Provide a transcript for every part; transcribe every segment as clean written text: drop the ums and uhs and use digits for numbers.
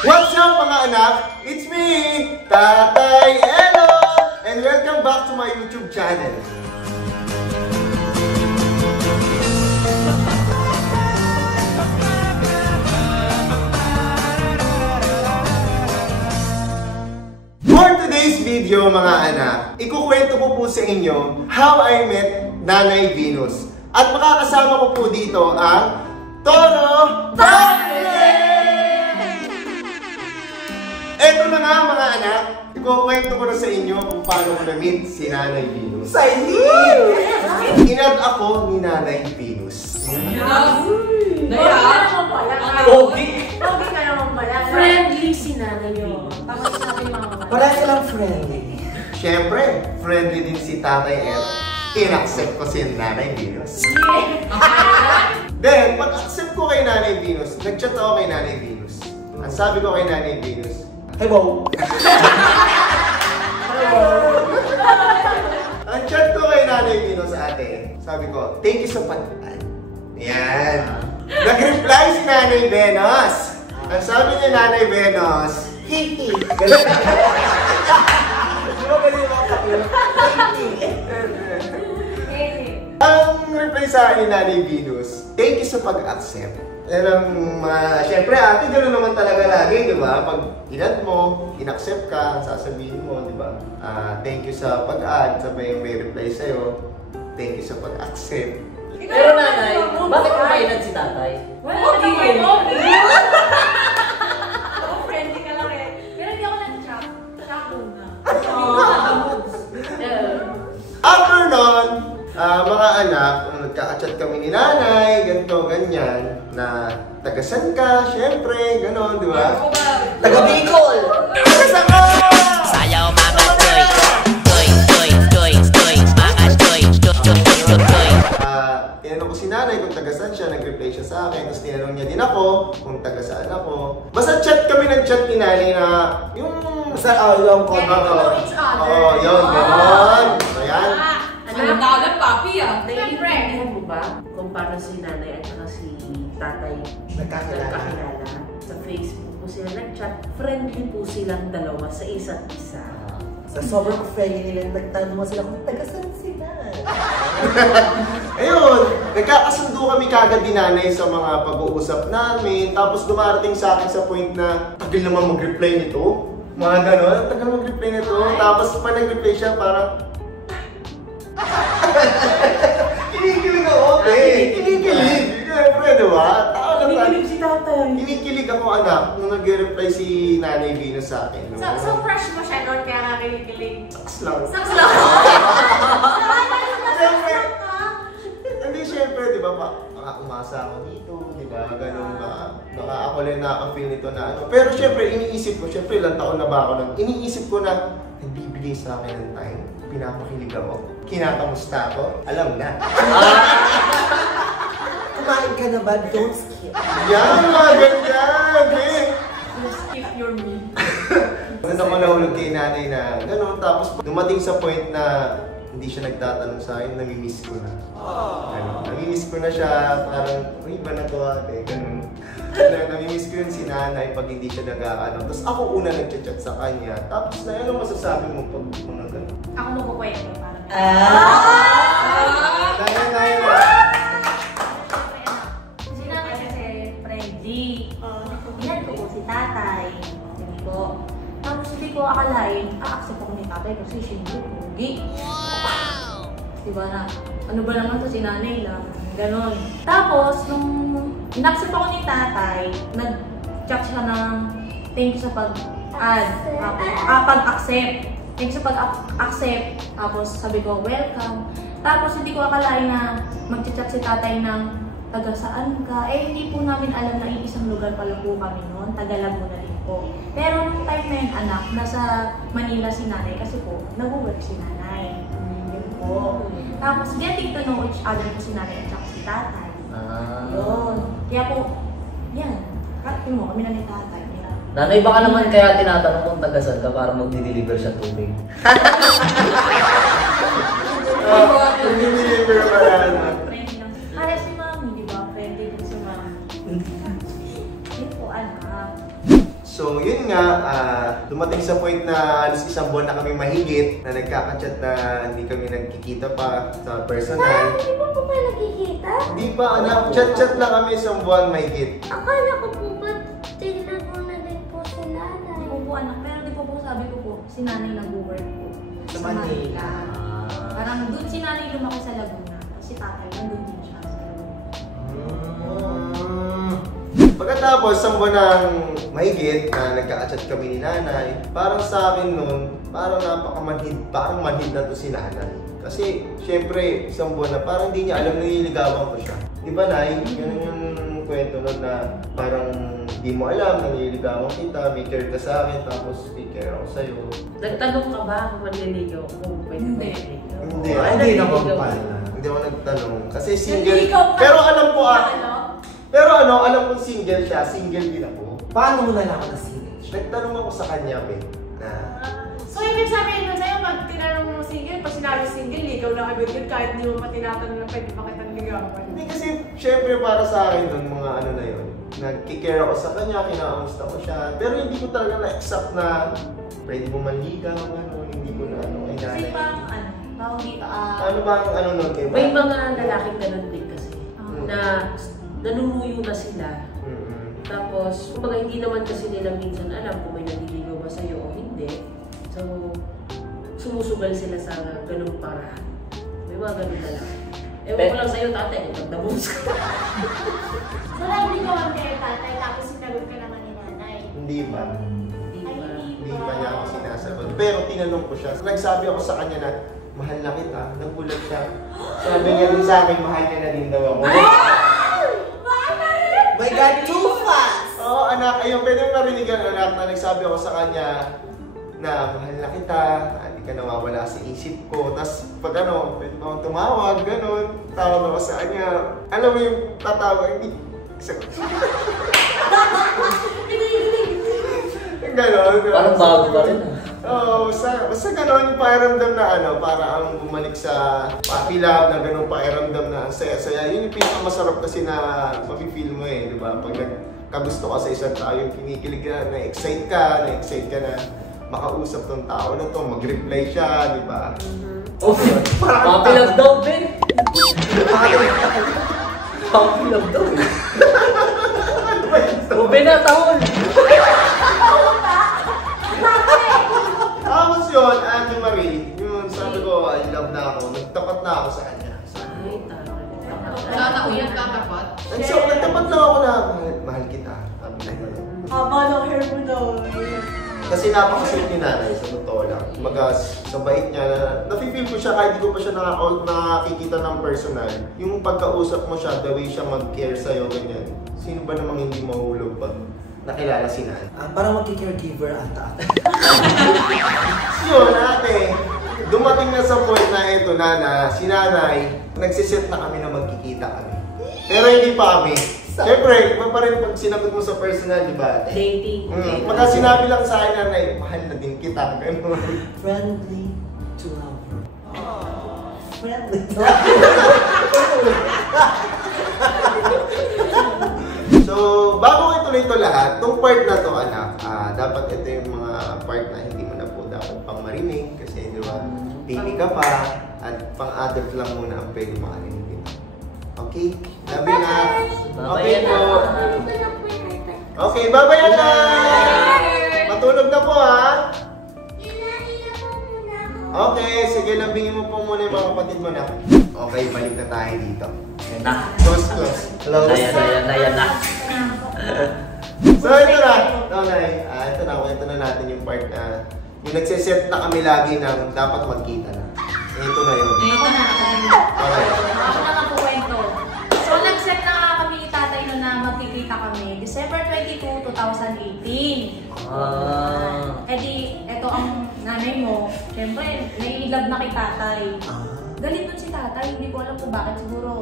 What's up mga anak? It's me, Tatay Elo! And welcome back to my YouTube channel. For today's video mga anak, ikukwento ko po sa inyo how I met Nanay Venus. At makakasama ko po dito ang Toro Family! Eto na nga mga anak, ikukwento ko na sa inyo kung paano ko na-meet si Nanay Venus. Inad ako ni Nanay Venus. Pogi ka naman pala. Friendly si Nanay Venus. Tapos sabi ng mga mama. Wala silang friendly. Siyempre, friendly din si Tatay El. In-accept ko si Nanay Venus. Then, pag-accept ko kay Nanay Venus, nag-chat ako kay Nanay Venus. Ang sabi ko kay Nanay Venus, Hello. ang chat ko kay Nanay Venus ate, sabi ko, thank you sa pag-add. Yan. Nag-reply si Nanay Venus. Ang sabi niya Nanay Venus, Kiki. Ganun. Di ba ganun yung mga ang reply sa akin ni Nanay Venus, thank you sa pag-accept. Yan ang, syempre ate, gano'n naman talaga lagi, di ba? Pag inad mo, in-accept ka, sasabihin mo, di ba? Thank you sa pag-add, sabay yung may reply sa'yo, thank you sa pag-accept. Pero nanay, bakit mo mainad si tatay? Pogi! Ako friendly ka lang eh. Pero hindi ako nag-chat. Chat muna. After nun, mga anak, nagka-chat kami ni nanay, ganito, ganyan, na tagasan ka, syempre, gano'n, di ba? Taga Bicol. Tagasan ka! Sayaw mga toy, toy, toy, toy, toy, mga toy, toy, toy, toy. Tinanong ko si nanay kung tagasan siya, nag-reply siya sa akin, tapos tinanong niya din ako kung tagasaan ako. Basta chat kami, nag-chat ni nanay na yung Sa yung Get to know each other. Oo, yun, gano'n. So, yan. Ano na papi ah? Naiintindihan mo ba kung paano si nanay at saka si tatay Nagkakilala. sa Facebook po sila nag-chat? Friendly po silang dalawa sa isa't isa. Sa sobrang friendly nila, nagtanong mo sila kung taga-saan sila. Ayun, nagkakasundo kami kagad ni nanay sa mga pag-uusap namin. Tapos dumarating sa akin sa point na tagal naman mag-reply nito. Mga gano'n, tagal mag-reply nito. Tapos pa nag-reply siya parang kinikilig ako, kinikilig. Siyempre, diba? Tao lang tayo. Kinikilig si tatay. Kinikilig ako anak nung nag-reply si Nanay Venus sa akin. So fresh mo siya noon kaya nakikilig. Saks lang. Saks lang! Siyempre, hindi siyempre, di ba, baka umasa ako dito, di ba, ganun, baka ako lang nakaka-feel nito na ano. Pero siyempre, iniisip ko, siyempre, ilang taon na ba ako nang, iniisip ko na, nagbibigay sa akin ng time, pinapakilig ako, kinakamusta ako, alam na. Kumain ka na ba? Don't skip. Yan, mga ganyan, eh. Skip your meal. Ano ko nahulog kay nanay na gano'n, tapos dumating sa point na hindi siya nagtatanong sa akin, namimiss ko na. Ano, namimiss ko na siya, parang, uy, ba na to ate? Ganun. Namimiss ko yun si nanay pag hindi siya nag-aano. Tapos ako una nag-chat sa kanya. Tapos na, ano masasabi mo pag mga gano'n? Ako magkukwento parang. Dahil na. Si nanay kasi friendly. Inad ko po si tatay. Hindi ko. Tapos hindi ko akalain, a-accept ako ni tatay kasi siyempre pogi. Diba na, ano ba naman to si nanay lang, ganon. Tapos, nung in-accept ako ni tatay, nag-chat siya ng thank you sa pag-add, pag-accept. Thank you sa pag-accept. Tapos sabi ko, welcome. Tapos hindi ko akalain na mag-chat si tatay ng taga saan ka. Eh, hindi po namin alam na iisang lugar pala po kami noon, taga Laguna din po. Pero nung time na yun, anak, nasa Manila si nanay kasi po, nag-work si nanay. Po. Tapos, getting to know each other po si nanay at saka si tatay. Yun. Kaya po, yan. Kati mo, kami na ni tatay. Nanay, baka naman kaya tinatanong kung tagasan ka para magdi-deliver siya tubig. Hindi ko pala. Friendly lang. Kaya si mami, di ba? Friendly din si mami. Yun po, anak. So, So yun nga, dumating sa point na alas isang buwan na kami mahigit, na nagkaka-chat na hindi kami nagkikita pa sa personal. Hindi po po kayo nakikita? Hindi pa anak, chat-chat lang kami isang buwan mahigit. Akala ko po ba tignan mo na din po si nanay? Opo anak, pero di po sabi ko po, si nanay nag-work po. Sa Manila. Parang doon si nanay lumaki sa Laguna. Tapos si tatay, nandun din siya sa Laguna. Pagkatapos, isang buwan ng mahigit na nagkaka-chat kami ni nanay, parang sa akin noon, parang napakamanhid, parang manhid na to si nanay. Kasi, syempre, isang buwan na parang hindi niya alam na nililigawan ko siya. Di ba, Nay? Yun yung kwento nun na parang di mo alam na nililigawan kita, may care ka sa akin, tapos may care ako sa'yo. Nagtanong ka ba kung manliligaw kung pwede ba manliligaw? Hindi. Hindi naman pala. Hindi ako nagtanong. Kasi single. Naliligaw ka? Pero alam ko Ano? Pero alam ko single siya. Single din ako. Paano mo nalaman na single siya? Nagtanong ako sa kanya, Ben, na So, ibig sabihin mo sa'yo, pag tinanong mo single, pag sinabi single, ligaw na agad yun kahit di mo pa tinatanong na pwede pa kitang ligawan. hindi kasi, syempre para sa akin nun, mga ano na yun, nagkikare ako sa kanya, kinakamusta ko siya, pero hindi ko talaga na-accept na pwede mo manligaw, gano'n, hindi ko na ano, ay Kasi nanay. parang tawag dito, Ano ba ang ano nun kayo? May mga lalaking ganun din kasi. Na nanunguyo na sila. Tapos, kumbaga hindi naman kasi nila minsan alam kung may naliligaw ba sa'yo o hindi. So, sumusugal sila sa ganung paraan. May mga ganun na lang. Ewan ko lang sa'yo, tatay, kung nagdabos ka. So, naliligawan kayo tatay, tapos sinagot ka naman ni nanay. Hindi ba? Hindi Ay, ba? Hindi pa niya ako sinasagot. Pero tinanong ko siya. Nagsabi ako sa kanya na, mahal na kita. Nagulat siya. Sabi niya din sa akin, mahal niya na din daw ako. My God, too fast! Oo, anak. Ayun, pwede mo marinigan, anak, na nagsabi ako sa kanya na mahal na kita, hindi ka nawawala sa isip ko. Tapos pag ano, pwede mo akong tumawag, ganun. Tawag ako sa kanya. Alam mo yung tatawag, hindi. Ganon. Parang bago pa rin. Oo, basta gano'n yung pakiramdam na ano, para ang bumalik sa puppy love na gano'ng pakiramdam na ang saya-saya. Yun yung pinakamasarap kasi na mapifeel mo eh, di ba? Pag nagkagusto ka sa isang tao, yung kinikilig ka, na-excite ka na makausap tong tao na to, mag-reply siya, di ba? Oh, puppy love daw, Ben. Puppy love daw. Ben na tahol. Tapos yun, Ate Marie, yun, sabi ko, I love na ako, nagtapat na ako sa kanya. Ay, tatay. Sana uyan tatapat. So, nagtapat lang ako na, mahal kita. Sabi ko gano'n. Haba ng hair mo daw. Kasi napakasweet ni nanay, sa totoo lang. Kumbaga, sa bait niya, nafe-feel ko siya kahit di ko pa siya nakikita ng personal. Yung pagkausap mo siya, the way siya mag-care sa'yo, ganyan. Sino ba namang hindi mahulog pag nakilala si nanay? Parang magki-caregiver ata. Yun, ate, dumating na sa point na ito na si nanay, nagsiset na kami na magkikita kami. Pero hindi pa kami. Siyempre, iba pa rin pag sinagot mo sa personal, di ba? Dating. Pagka sinabi lang sa akin, nanay, mahal na din kita. Ganun. Friendly to lover. Friendly to lover. So, bago ko ituloy ito lahat, itong part na to, anak, dapat ito yung mga part na hindi mo na po dapat pang marinig kasi, di ba, baby ka pa at pang-adult lang muna ang pwede makarinig dito. Okay? Labi na. Okay po. Dito na po yung tatay. Okay, babayan na! Matulog na po, ha? Ilaila po muna ako. Okay, sige, labingin mo po muna yung mga kapatid mo na. Okay, balik na tayo dito. Yan na. Close. Close. Ayan na. So, ito na. Nanay, ito na natin yung part na yung nagsiset na kami lagi ng dapat magkita na. Ito na yun. Ito na. Okay. Ako na nga po kwento. So, nag-set na nga kami ni tatay noon na magkikita kami. December 22, 2018. Eh di, eto ang nanay mo. Siyempre, nai-love na kay tatay. Galit nun si tatay. Hindi ko alam kung bakit. Siguro,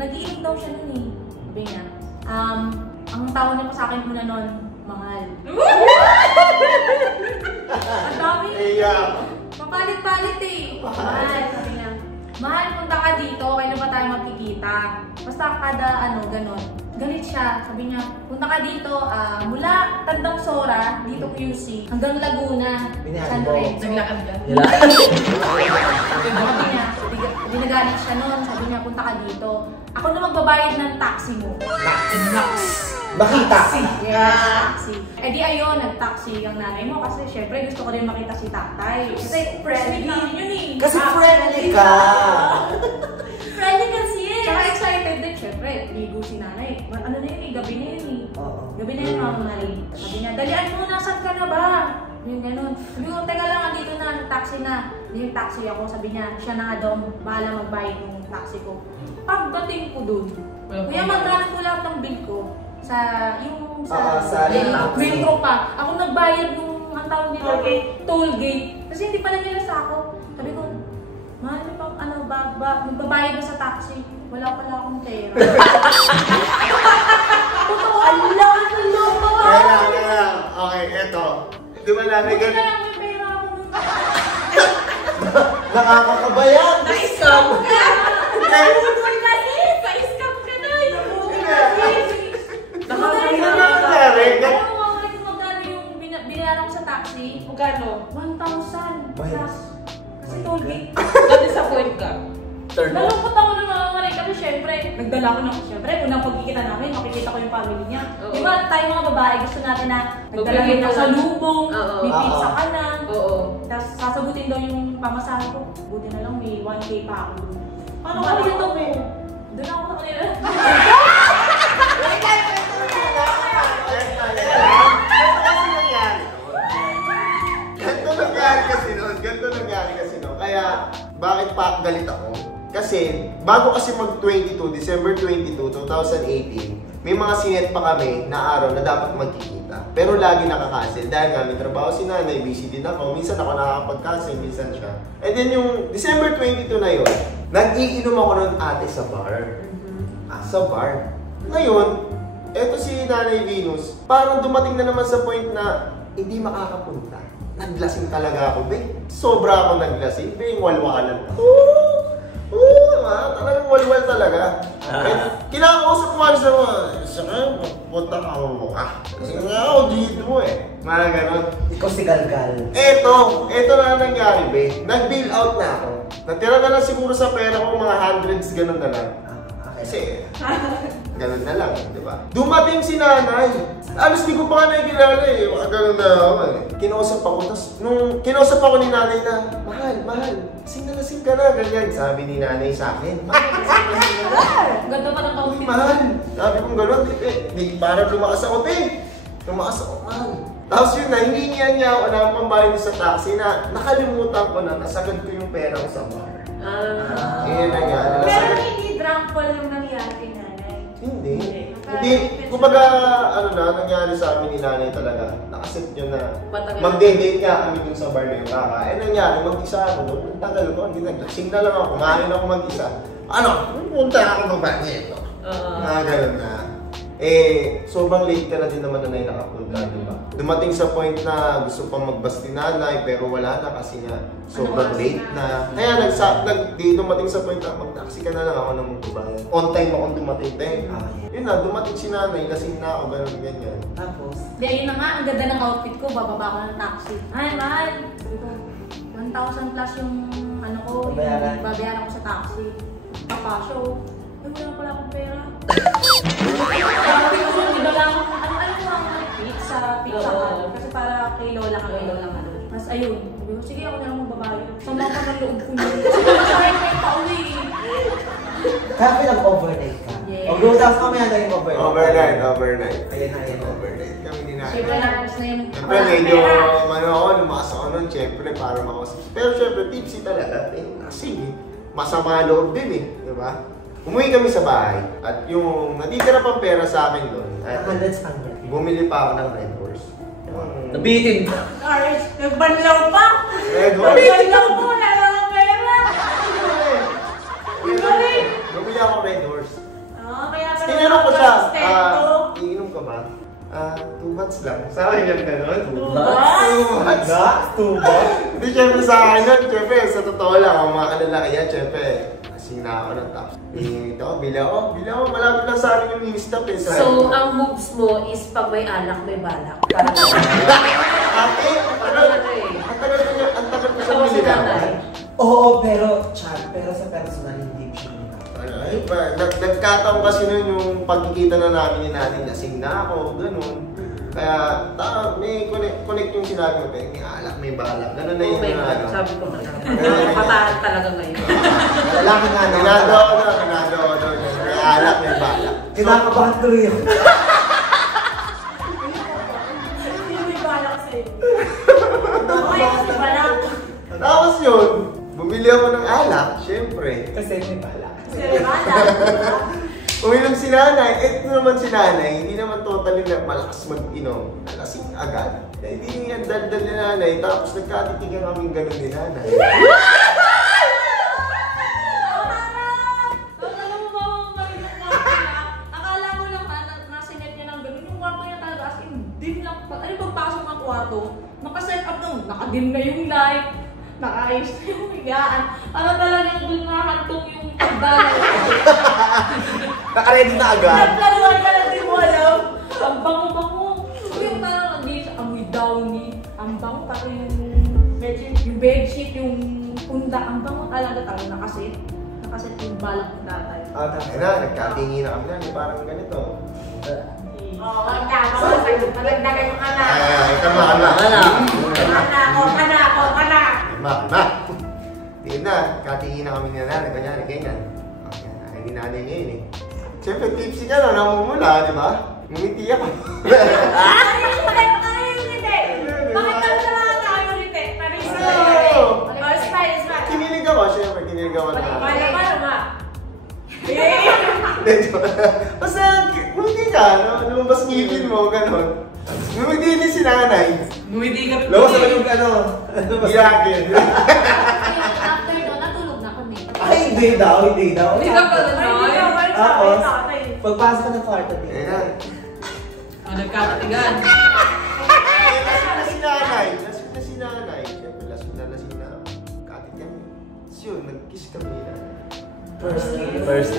nag-iinig daw siya nun eh. Sabi niya, ang tawag niya pa sa akin muna nun, mahal. Ang dami. Papalit-palit eh. Mahal. Sabi niya, mahal, punta ka dito. Kailan ba tayo magkikita? Basta kada ganon. galit siya. Sabi niya, punta ka dito, mula Tandang Sora, dito QC, hanggang Laguna, San Lorenzo. Naglakad ka? Sabi niya, binagalit siya noon. Sabi niya, punta ka dito. Ako na magbabayad ng taxi mo. Bakit taxi? Yes, taxi. Eh di ayun, nag-taxi ang nanay mo kasi syempre gusto ko rin makita si tatay. Kasi friendly namin yun eh. Kasi friendly ka! Friendly kasi eh. Tsaka excited din, syempre. Ligo si nanay. Ano na yun eh, gabi na yun eh. Gabi na yun mga nanay. Sabi niya, dalian mo, nasan ka na ba? Yung ganun. Sabi ko, teka lang, dito na, taxi na. Yung taxi ako, sabi niya, siya na nga daw, bahala magbayad ng taxi ko. Pagdating ko dun, kuya, magkano ko lahat ng bill ko sa, yung sa metro pa. Ako nagbayad nung, ang tawag nila, toll gate. Kasi hindi pala nila sa ako. Sabi ko, mahal pang ano ba, magbabayad na sa taxi. Wala pala akong pera. Totoo, Allah, Kaya, okay, eto. Di ba nanay Buti na ganun? lang may pera ako nun. Nakakakabayan! Na-scam ka! Nabudol ka eh! Ka-scam ka na! Nabudol ka eh! Nangyari? Alam mo kung magkano yung binayaran ko sa taxi? Magkano? 1,000 plus. Kasi toll gate. Na-disappoint ka? Turn off. Nalungkot ako ng mga ngayon kasi syempre, nagdala ko ng, syempre, unang pagkikita namin, makikita ko yung family niya. Oo. Di ba, tayo mga babae, gusto natin na nagdala Magbigay rin ng ka lang. salubong, Oo. may pizza ka na. Oo. Tapos sasagutin daw yung pamasahe ko. Buti na lang, may 1K pa ako. Paano Baka ka dito ako mo? Doon ako sa kanila. Ganito nangyari kasi noon. Kaya, bakit pa galit ako? Kasi, bago kasi mag-22, December 22, 2018, may mga sinet pa kami na araw na dapat magkikita. Pero lagi nakakancel. Dahil nga may trabaho si nanay, busy din ako. Minsan ako nakakapag-cancel, minsan siya. And then yung December 22 na yun, nag-iinom ako ng ate sa bar. Sa bar. Ngayon, eto si Nanay Venus, parang dumating na naman sa point na hindi makakapunta. Naglasing talaga ako, be. Sobra ako naglasing, be. Walwalan ako. Talagang walwal talaga. Kinakausap ko sa mga, saka, punta ka mo ka. Kasi nga ako dito mo eh. Mga ganon. Ikaw si Galgal. Eto na nangyari, be. Nag-bail out na ako. Natira na lang siguro sa pera ko, mga hundreds, ganon na lang. Kasi, ganun na lang, di ba? Dumating si nanay. Alos di ko pa nga nakikilala eh. Ganun na ako eh. Kinausap ako. Tapos, nung kinausap ako ni nanay na, mahal, lasing ka na, ganyan. Sabi ni nanay sa akin, Ganda pa ng outfit. mahal. Sabi kong gano'n, parang lumakas ako, Lumakas ako, mahal. Tapos yun na, hiningihan niya ako ng pambayad sa taxi na nakalimutan ko na nasagad ko yung pera ko sa bar. Kaya nangyari. Pero hindi drunk call yung nangyari kay nanay. Hindi. Kumbaga, nangyari sa amin ni nanay talaga. Nakasit yun na magde-date nga kami dun sa bar na yung kaka. Nangyari, mag-isa ako doon. Ang tagal ko, hindi naglasing na lang ako. Kumain ako mag-isa. Punta ako ba nito? Ganun na. Sobrang late ka na din naman nanay nakapunta, di ba? Dumating sa point na gusto pang magbas ni nanay, pero wala na kasi nga sobrang late na. Kaya dumating sa point na mag-taxi ka na lang ako ng magbabayad. On time akong dumating din. Yun na, dumating si nanay, lasing na ako, gano'n ganyan. Tapos? Di, ayun na nga, ang ganda ng outfit ko, bababa ko ng taxi. Mahal. Sabi ko, 1,000 plus yung babayaran ko sa taxi. Papasyo. Wala pala akong pera. Sabi ko, ibala ako, ano ang pizza Hut. Kasi para kay lola kami. Mas ayun, sabi ko, sige ako na lang magbabayad. Sama ka ng loob ko yun. Kasi masakit kayo pa uli. Kaya pinag-overnight ka? Yes. O, tapos mamaya na yung overnight. Overnight. Ayan. Overnight kami ni nanay. Siyempre, tapos na yung Siyempre, medyo, lumakas ako nun, siyempre, para makausap. Pero siyempre, tipsy talaga. Kasi, masama loob din eh, di ba? Umuwi kami sa bahay, at yung natitira pang pera sa akin doon, bumili pa ako ng Red Horse. Nabitin ka. Cards, nagbanlaw pa! Red Horse? Nagbanlaw po, wala lang pera! Bumili ako Red Horse. Kaya ka Tinanong ko siya, sustento. iinom ka ba? 2 months lang. Sa akin yan gano'n. 2 months? 2 months? Hindi, syempre sa akin yan, syempre, sa totoo lang, ang mga kalalaki yan, syempre, kasing na ako ng tax. Ito, bila ako, malapit lang sa akin yung mini stop eh. So, ang moves mo is pag may alak, may balak. Parang Ate, ang tagal ko sa nilinawan. Oo, pero sa personal, hindi siya Ay, nagkataon kasi nun yung pagkikita na namin ni nanay, lasing na ako, ganun. Kaya, may connect yung sinabi mo, may alak, may balak. Ganun na yung sabi ko na lang. Pataan talaga ngayon. Lalaki nga na. Pinagawa ko doon. May alak, may balak. Kinakabahan tuloy yun. Sino may balak sa'yo? Okay, kasi balak. Tapos yun, bumili ako ng alak, syempre. Kasi may balak. Kasi may balak. Uminom si nanay, ito naman si nanay, hindi naman totally na malakas mag-inom. Nalasing agad. Dahil hindi niya daldal ni nanay, tapos nagkatitigan kaming ganun ni nanay. Alam mo ba, akala mo lang nasinet niya ng ganun. Yung kwarto niya talaga, as in, dim lang. Ano pagpasok ng kwarto, nakaset up nung, nakadim na yung light, nakaayos na yung higaan. Ano talagang dun nakahantong yung pagdala. Naka-ready na agad. Naglaruan ka na din mo alam. Ang bango-bango. Yung parang nagdilis, amoy downy. Ang bango pati yung bedsheet, yung punda. Ang bango talaga nakaset. Nakaset yung balak ng tatay. Ayun na, nagkatingi na kami na, parang ganito. Oo, magdagdagan yung anak. Ay, kama. Anak. Ma. Tignan na, katingi na kami ni nanay, ganyan. Ay, di nanay niya yun eh. Siyempre, tipsy ka na, namumula, di ba? Ngumiti ako. Bakit kami na mga tayo rite? Smile. Kinilig ako, siyempre, kinilig ako na. Paano ma? Basta, ngumiti ka, lumabas ngipin mo, gano'n. Ngumiti din si nanay. Ngumiti ka. Lawas naman yung Iyakin. After no, natulog na kami. Ay, hindi daw. Hindi ka pa na Tapos, pagpasok ka ng kwarto Ayun din. na. Nagkakatigan. Lasing na si nanay. Siyempre, lasing na. Katit kami. So yun, nag-kiss kami na. First.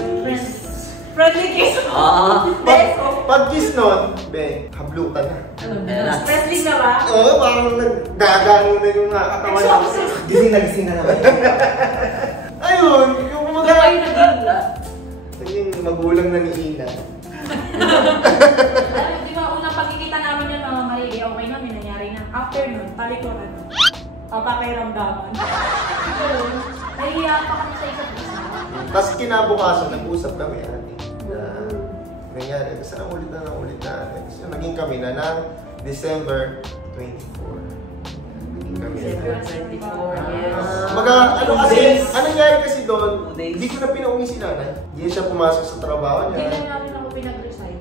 Friendly kiss. Pag-kiss nun, hablutan na. Friendly na ba? Oo, parang nagdagano na yung katawan niya. Gising na naman. Ayun, yung Huwag kayo naging naging magulang na ni Ina. Di ba, unang pagkikita namin yan, Mama Marie, okay na, may nangyari na. After nun, talikuran. Papakairamdaman. Nahihiya pa kami sa isa't isa. Tapos kinabukasan, nag-usap kami ate. Nangyari, kasi ulit na. Kasi naging kami na ng December 24. Naging kami na. December 24, yes. Ano nangyari kasi doon, 2 days. hindi ko na pinauwi si nanay. Hindi siya pumasok sa trabaho Hindi niya. na namin ako pinag-resign.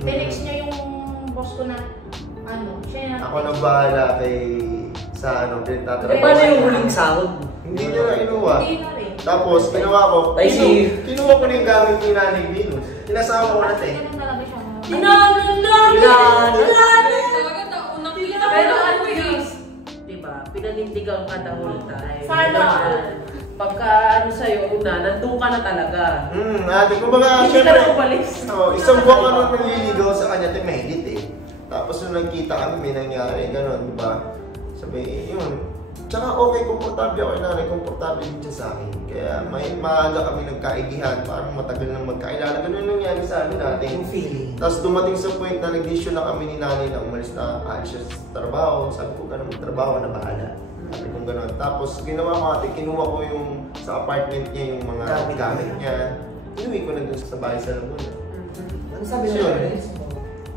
Tinext niya yung boss ko na, siya na. Ako nang bahala sa pinagtatrabaho. Paano yung huling sahod? Hindi niya na inuwa. Hindi na rin. Tapos, kinuha ko. I see. Kinuha ko na yung gamit ni Nanay Venus. Inasama ko na Kasi tayo. ganun talaga siya. Tinanon Pero ano yun? Diba? Pinanindigan ka the whole time. Sana ako. Pagka sa'yo, nandun ka na talaga. Ate, kumbaga, Hindi ka syempre, na umalis. isang buwan ka nung naliligaw sa kanya, mahigit eh. Tapos nung nagkita kami, may nangyari, gano'n, di ba? Sabi, yun. Tsaka okay, komportable ako kay nanay, komportable din siya sa akin. Kaya may maaga kami nagkaigihan, parang matagal nang magkailala. Ganun yung nangyari sa amin natin. Yung feeling. Tapos dumating sa point na nag-issue na kami ni nanay na umalis na aalis siya sa trabaho. Sabi ko, ganun magtrabaho na bahala. Sabi ko gano'n. Tapos ginawa ko ate, kinuha ko yung sa apartment niya yung mga gamit niya. Inuwi ko na dun sa bahay sa Laguna. Ano sabi Sure. na rin?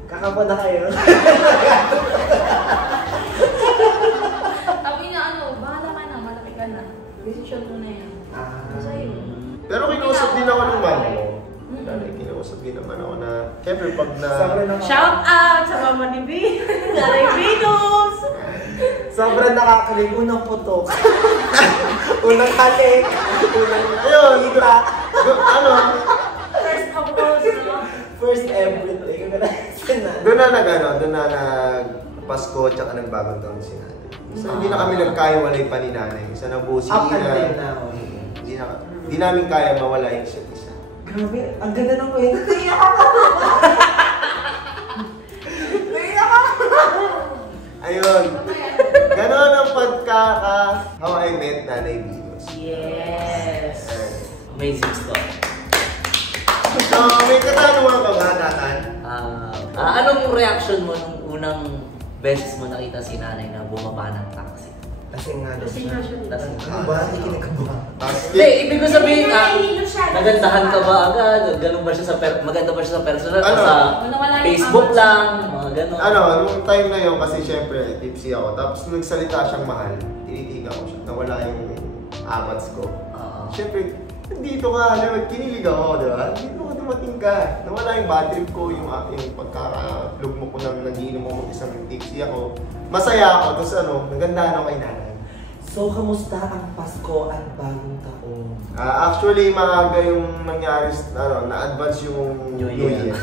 Kakapa na kayo. Sabi niya, bahala ka na, malaki ka na. Decision mo na yan. Sa'yo. Pero kinausap din ako ng mama ko. Kinausap din naman ako na, siyempre pag na... Shout out sa mama ni B. Nanay Venus. Sobrang nakakalig. Unang putok. Unang halik. Unang Ayun, kita. First of all, First everything. Doon na nag-Pasko tsaka nagbagong taon si nanay. Isa hindi na kami nagkaiwalay pa ni nanay. Isa na buo si Up Ina. until now. Hindi namin kaya mawala yung isa't isa. Grabe, ang ganda ng kwento. Naiyak ako! Naiyak ako! Ayun. Ganon ang How I Met Nanay Venus. Yes! Amazing story. So, may katanungan ka ba, Nathan? Anong reaction mo nung unang beses mo nakita si nanay na bumaba ng taxi? Lasing nga daw Lasing siya. nga siya. Lasing. Ano ba? Hindi kinakabahan. Hindi, ibig ko sabihin, Nahihilo siya. nagandahan ka ba agad? Ganun ba siya maganda ba siya sa personal? Ano? Sa Nawala yung Facebook amat. lang, mga ganun. Nung time na yun, kasi syempre, tipsy ako. Tapos nagsalita siyang mahal, tinitigan ko siya. Nawala yung amats ko. Syempre, dito ka, kinilig ako, di ba? Dito ka dumating ka. Nawala yung bad trip ko, yung pagkakalog mo ko nang nagiinom ako isang tipsy ako. Masaya ako, tapos nagandahan ako kay nanay. So, kamusta ang Pasko at bagong taon? Actually, maaga yung nangyari, na-advance yung New Year.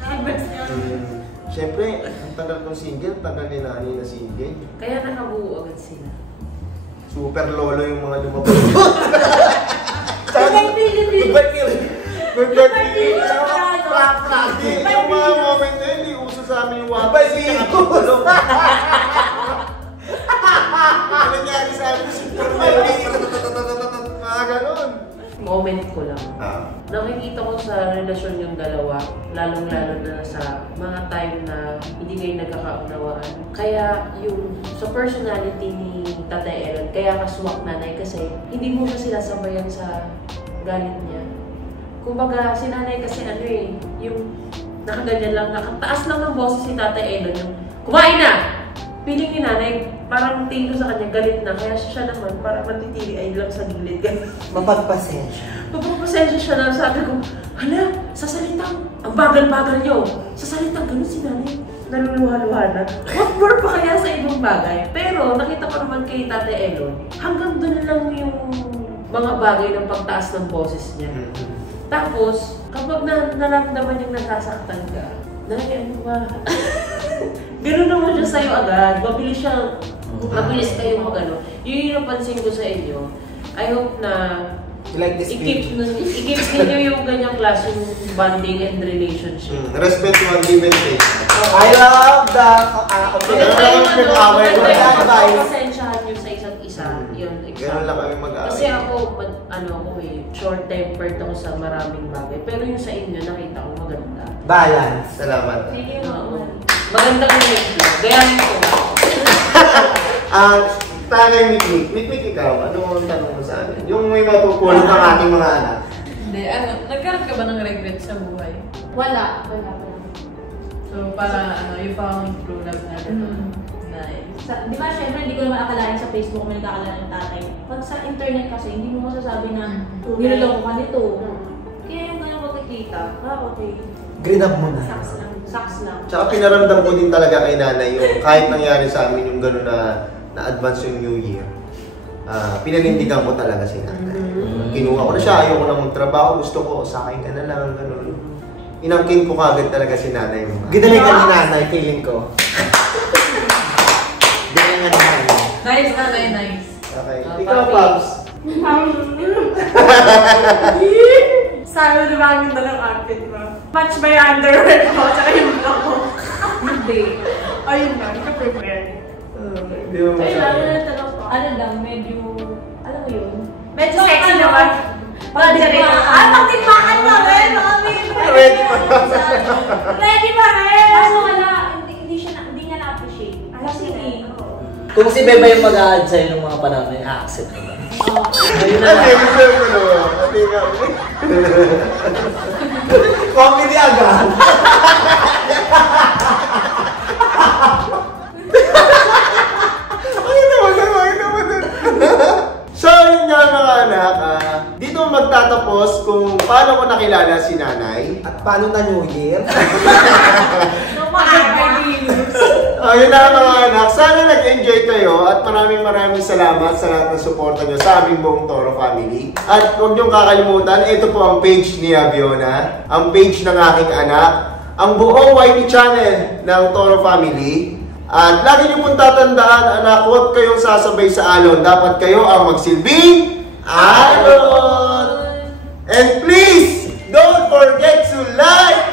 Na-advance niya. Siyempre, ang tagal kong single, tagal ni nanay na single. Kaya nakabuo agad sila. Super lolo yung mga lumabas. Goodbye, Philippines! Goodbye, Philippines! Yung mga moment na yun, hindi uso sa amin yung Goodbye, Philippines! Ano nangyari sa amin? Super mga ganon. Moment ko lang. Nakikita ko sa relasyon yung dalawa, lalong-lalo na sa mga time na hindi kayo nagkakaunawaan. Kaya yung sa personality ni Tatay Aaron, kaya kaswak nanay kasi hindi mo siya sinasabayan sa galit niya. Kumbaga, si nanay kasi yung nakaganyan lang, nakataas lang ng boses si Tatay Aaron, yung kumain na! Piling ni nanay, parang tingin ko sa kanya, galit na. Kaya siya naman, parang matitili ay lang sa gilid. Mapagpasensya. Mapagpasensya siya na sabi ko, hala, sa salitang, ang bagal-bagal niyo. Sa salitang ganun si nanay, naluluha-luha na. What more pa kaya sa ibang bagay? Pero nakita ko naman kay Tatay Elon, hanggang doon lang yung mga bagay ng pagtaas ng boses niya. Tapos, kapag naramdaman niyang nasasaktan ka, ano ba? Gano'n naman siya sa'yo agad. Mabilis kayo mag-ano. Yun yung napansin ko sa inyo. I hope na You like this i-keep ninyo yung ganyang klaseng bonding and relationship. Respect one, give and take. I love the... Pasensyahan nyo sa isa't isa. Yun, Gano'n lang kami mag-aaway. Kasi ako, short-tempered ako sa maraming bagay. Pero yung sa inyo, nakita ko maganda. Balance. Salamat. Sige, mama. Maganda ko yung gayahin ko. Tagay Mikmik, ikaw, ano ang tanong mo sa akin? Yung may mapupulot ng ating mga anak. Hindi, nagkaroon ka ba ng regret sa buhay? Wala. So, para you found true love na gano'n. Nice. Di ba, syempre, hindi ko naman akalain sa Facebook kung may nagkakala ng tatay. Pag sa internet kasi, hindi mo masasabi na niloloko ka nito. Kaya yung ganyan makikita, okay. Green up mo na. Sucks lang. Tsaka pinaramdam ko din talaga kay nanay yung kahit nangyari sa amin yung gano'n na-advance yung New Year. Pinanindigan ko talaga si nanay. Kinuha ko na siya, ayaw ko na magtrabaho, gusto ko, sakay ka na lang, gano'n. Inangkin ko kagad talaga si nanay. Ginamay ka ni nanay, feeling ko. Ginamay ka ni nanay. Nice na, nice. Okay. Ikaw, Pops. Sana diba ang ganda ng outfit mo? Match ba yung underwear mo? Tsaka yung vlog mo? Hindi. Ayun na, hindi ka prepared. Hindi mo Kaya masabi. ano lang, medyo, alam mo yun? Medyo sexy naman. Pagtimaan pa rin! Ready pa. Ready pa rin! Kaso wala, hindi niya na-appreciate. Kasi Kung si Beba yung mag-a-add sa'yo ng mga panahon, a-accept mo ba? Ayun na. Deserve ko naman. Ate nga. Comedy agad. So, yun nga mga anak, dito magtatapos kung paano ko nakilala si nanay. At paano na New Year? Yun na mga anak, sana nag-enjoy kayo at maraming salamat sa lahat ng suporta nyo sa aming buong Toro family. At huwag niyong kakalimutan, ito po ang page ni Abiona, ang page ng aking anak, ang buong YT channel ng Toro family. At lagi niyo pong tatandaan, anak, huwag kayong sasabay sa alon. Dapat kayo ang magsilbing alon! And please, forget to like,